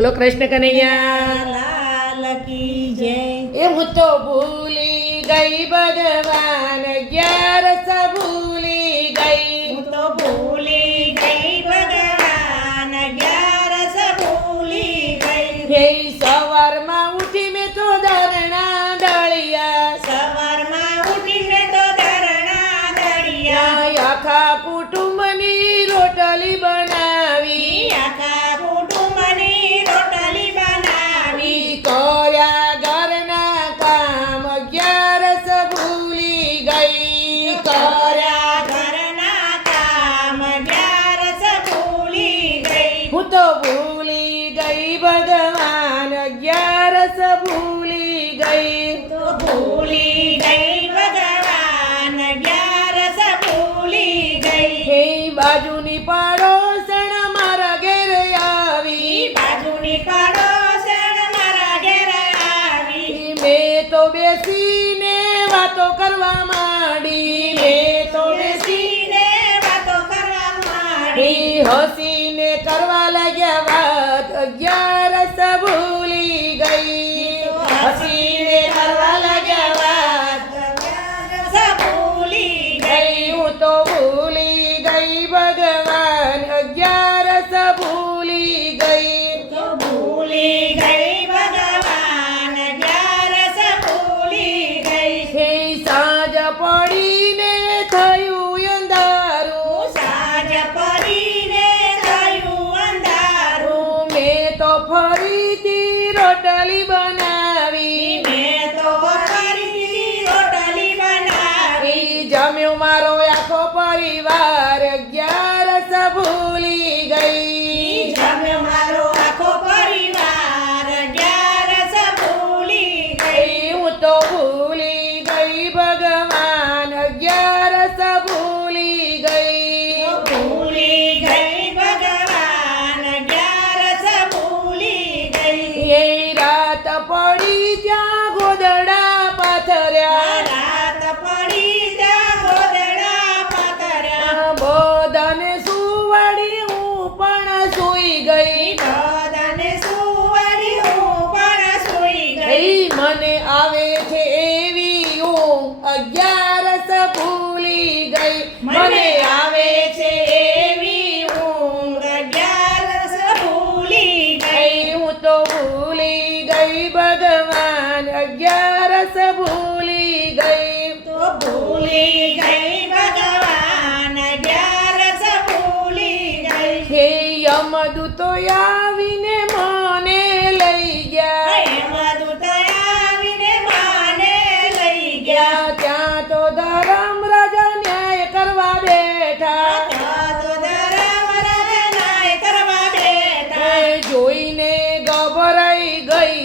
બોલો કૃષ્ણ કનૈયા લાલ કી જય. એ હું તો ભૂલી ગઈ ભગવાન 11 ભૂલી ગઈ. હું તો ભૂલી ગઈ ભગવાન 11 ભૂલી ગઈ. હે સવારમાં ઉઠી મેં તો દરણા દળિયા. સવારમાં ઉઠીને તો ધરણા દળિયા. આખા કુટુંબની રોટલી બનાવી. આખા કુટુંબની રોટલી બનાવી. કર્યા ઘરના કામ 11 ભૂલી ગઈ. કર્યા ઘરના કામ 11 ભૂલી ગઈ. હું તો ભૂલી ગઈ ભગવાન 11 ભૂલી ગઈ. તો ભૂલી ગઈ ભગવાન 11 ભૂલી ગઈ. હે બાજુની પાડોશણ મારા ઘેર આવી. બાજુની પાડોશણ મારા ઘેર આવી. મેં તો બેસીને વાતો કરવા માંડી. મેં તો બેસીને વાતો કરવા માંડી. બેસી હસીને કરવા લાગ્યા વાત 11 ભૂલી ગઈ. હસીને કરવા લાગ્યા વાત 11 ભૂલી ગઈ. ગઈ. હું તો ભૂલી ગઈ ભગવાન 11 ભૂલી ગઈ. તો ભૂલી ગઈ ભગવાન 11 ભૂલી ગઈ. હે સાંજ પડીને થયું અંધારું. સાંજ પડીને થયું અંધારું. મેં તો ફરીથી રોટલી બનાવી. મેં તો ફરીથી રોટલી બનાવી. જમ્યો મારો આખો પરિવાર 11 ભૂલી ગઈ. જમ્યો મારો આખો પરિવાર 11 ભૂલી ગઈ. હું તો ભૂલી ગઈ ભગવાન 11 ભૂલી ગઈ. તો ભૂલી ગઈ ભગવાન 11 ભૂલી ગઈ. એ રાત પડી ત્યાં ગોદડા પાથર્યા. રાત પડી ત્યાં ગોદડા પાથર્યા. બધાને સુવાડી હું પણ સૂઈ ગઈ. બધાને સુવાડી હું પણ સૂઈ ગઈ. મને આવે છે એવી ઊંઘ 11 ભૂલી ગઈ. મને આવે છે એવી ઊંઘ 11 ભૂલી ગઈ. હું તો ભૂલી ગઈ ભગવાન 11 ભૂલી ગઈ. તો ભૂલી ગઈ ભગવાન 11 ભૂલી ગઈ. હે યમદૂતો આવીને મને લઈ ગયા. યમદૂત આવીને માને લઈ ગયા. ત્યાં તો ધર્મરાજ ન્યાય કરવા બેઠા. ત્યાં તો ધર્મરાજ ન્યાય કરવા બેઠા. જોઈને ગભરાઈ ગઈ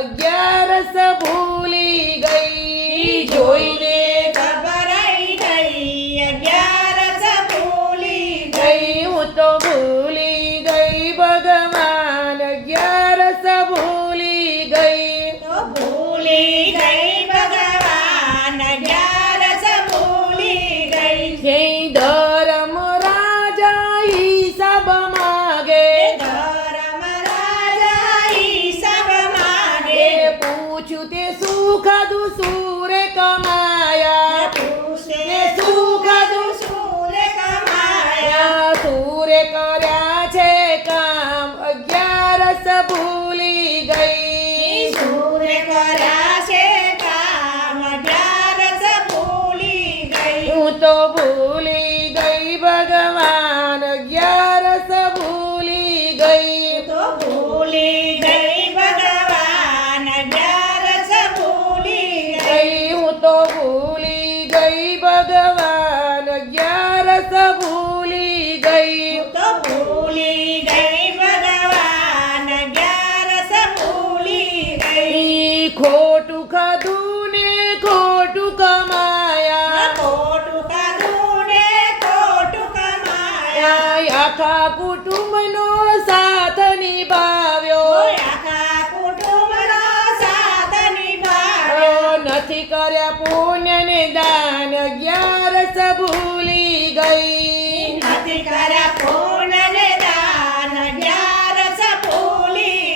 11 ભૂલી ગઈ. જોઈને ગભરાઈ ગઈ 11 ભૂલી ગઈ. હું તો ભૂલી ગઈ ભગવાન 11 ભૂલી ગઈ. તો ભૂલી ગઈ ભગવાન 11 ભૂલી ગઈ. જય ધર્મ રાજા હિસાબ માગે. ધર્મરાજા હિસાબ માંગે. પૂછ્યું તે શું ખાધું સુરે કમાયા. પૂછે શું ખાધું સુરે કમાયા. સુરે કર્યા છે કામ 11 ભૂલી ગઈ. સુરે કર્યા છે કામ 11 ભૂલી ગઈ. હું તો ભૂલી ગઈ ભગવાન 11 ભૂલી ગઈ. તો ભૂલી ગઈ ભગવાન 11 ભૂલી ગઈ. હું તો ભૂલી ગઈ ભગવાન 11 ભૂલી ગઈ. તો ભૂલી ગઈ ભગવાન 11 ભૂલી ગઈ. ખોટું ખાધું ને ખોટું કમાયા. ખોટું ખાધું ને ખોટું કમાયા. આખા કુટુંબનો સાથ નિભાવ્યો. આખા કુટુંબનો સાથ નિભાવ્યો. નથી કર્યા પુણ્ય ને દાન 11 ભૂલી ગઈ. નથી કર્યા પૂર્ણ ને દાન 11 ભૂલી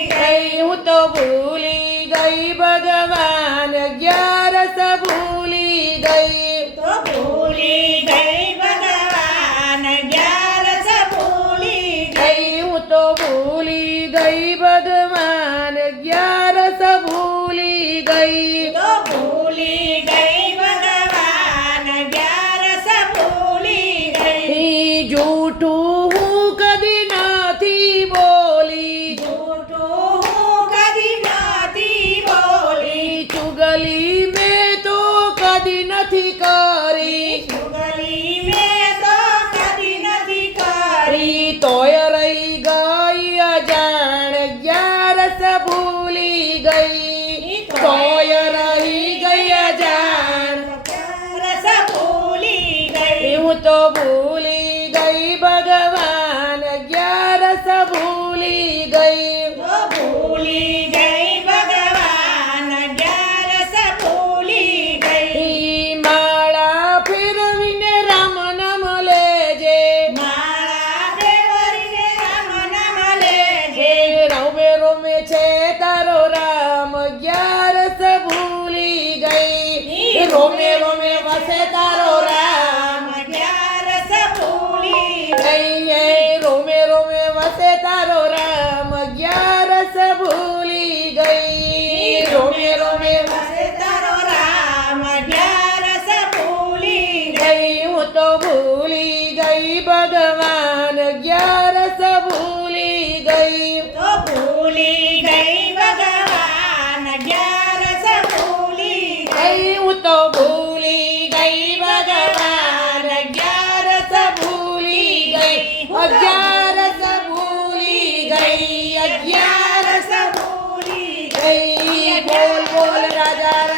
ભૂલી ગઈ ભગવાન અગિયારસ ભૂલી ગઈ તો ભૂલી ગઈ ભગવાન અગિયારસ ભૂલી ગઈ હું તો ભૂલી ગઈ ભગવાન અગિયારસ ભૂલી ગઈ તો ભૂલી ગઈ ભગવાન અગિયારસ ભૂલી ગઈ જૂઠું હું કદી નથી બોલી જૂઠું હું કદી નથી બોલી ચુગલી મેં તો કદી નથી કરી ચુગલી મેં તો કદી નથી કરી તોય રહી ગઈ અજાણ અગિયારસ ભૂલી ગઈ તોય રહી ગઈ અજાણ અગિયારસ ભૂલી ગઈ હું તો ભૂલી ગઈ ભગવાન અગિયારસ ભૂલી ગઈ તો ભૂલી ગઈ ભગવાન અગિયારસ ભૂલી ગઈ માળા ફેરવીને રામ નામ લેજે માળા ફેરવીને રામ નામ લેજે રોમે રોમે છે તારો રામ અગિયારસ ભૂલી ગઈ રોમે રોમે વસે તારો રામ અગિયારસ ભૂલી ગઈ રોમે રોમે વસે તારો રામ અગિયારસ ભૂલી ગઈ રોમે રોમે વસે તારો રામ અગિયારસ ભૂલી ગઈ હું તો ભૂલી ગઈ ભગવાન અગિયારસ ભૂલી ગઈ તો ભૂલી ગઈ ભગવાન અગિયારસ ભૂલી ગઈ હું તો ભૂલી ગઈ ભગવાન અગિયારસ ભૂલી ગઈ અગિયારસ ભૂલી ગઈ અગિયારસ ભૂલી ગઈ બોલ બોલ રાજા